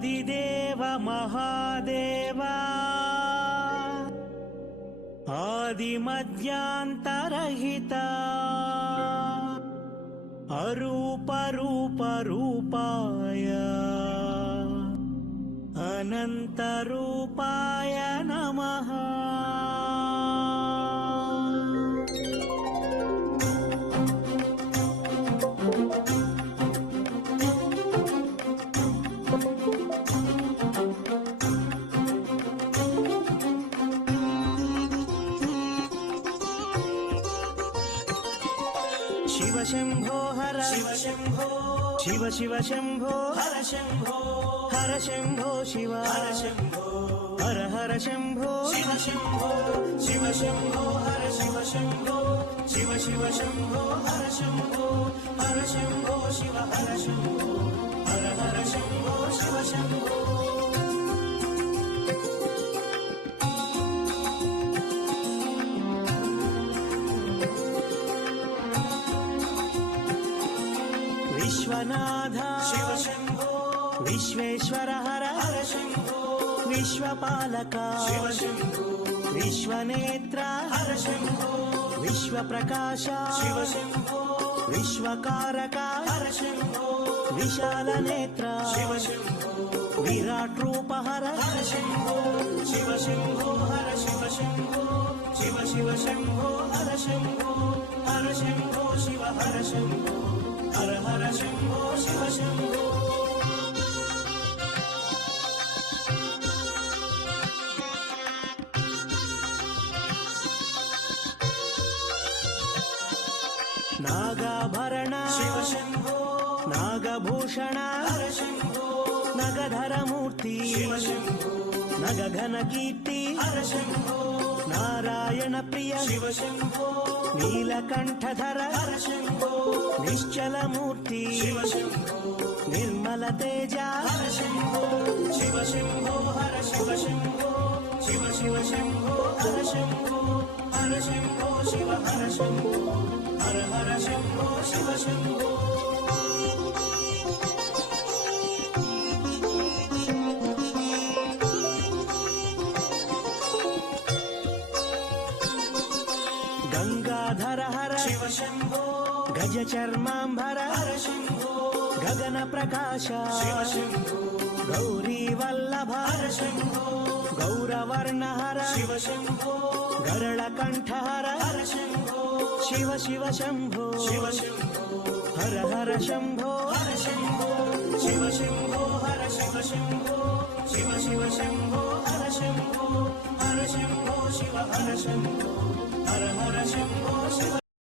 आदिदेव महादेवा आदिमध्यान्तरहिता अरूपरूपरूपाय अनन्तरूपाय नमः। शिव शंभो हर शिव शंभो शिव शिव शंभो हर शंभो हर शंभो शिव हर शंभो हर हर शंभो शिव शंभो शिव शंभो हर शिव शंभो शिव शिव शंभो हर शंभो हर शंभो शिव हर शंभो हर हर शंभो शिव शंभो। विश्वनाथ शिव शंभो विश्वेश्वर हर हर शंभो विश्वपालक शिव शंभो विश्वनेत्र हर शंभो विश्वप्रकाश शिव शंभो विश्वकारक हर शंभो विशाल नेत्र शिव शंभो विराट रूप हर हर शंभो शिव शंभो हर शिव शंभो शिव शिव शंभो हर शंभो हर शंभो शिव हर शंभो हर हर शंभो शिव शंभो। नागाभरण शिव शंभो नागभूषण हर शंभो नगधर मूर्ति शिव शंभो नगघन कीर्ति हर शंभो नारायण प्रिय शिव शंभो नीलकंठधर हर शंभो निश्चल मूर्ति शिव शंभो निर्मल तेज हर शंभो शिव शंभो हर शिव शंभो शिव शिव शंभो हर शंभो हर शंभो शिव हर शंभो हर हर शंभो शिव शंभो। गंगाधर हर शिव शंभो गज चर्मांबर हर शंभो गगन प्रकाश शिव शंभो गौरी वल्लभ हर शंभो गौरवर्ण हर शिव शंभो गरुड़ कंठ हर हर शंभो शिव शिव शंभो शिव शंभो हर हर शंभो हर शंभो शिव शंभो हर शिव शंभो शिव शिव शंभो हर शंभो हर शंभो शिव हर शंभो हर हर शंभो शिव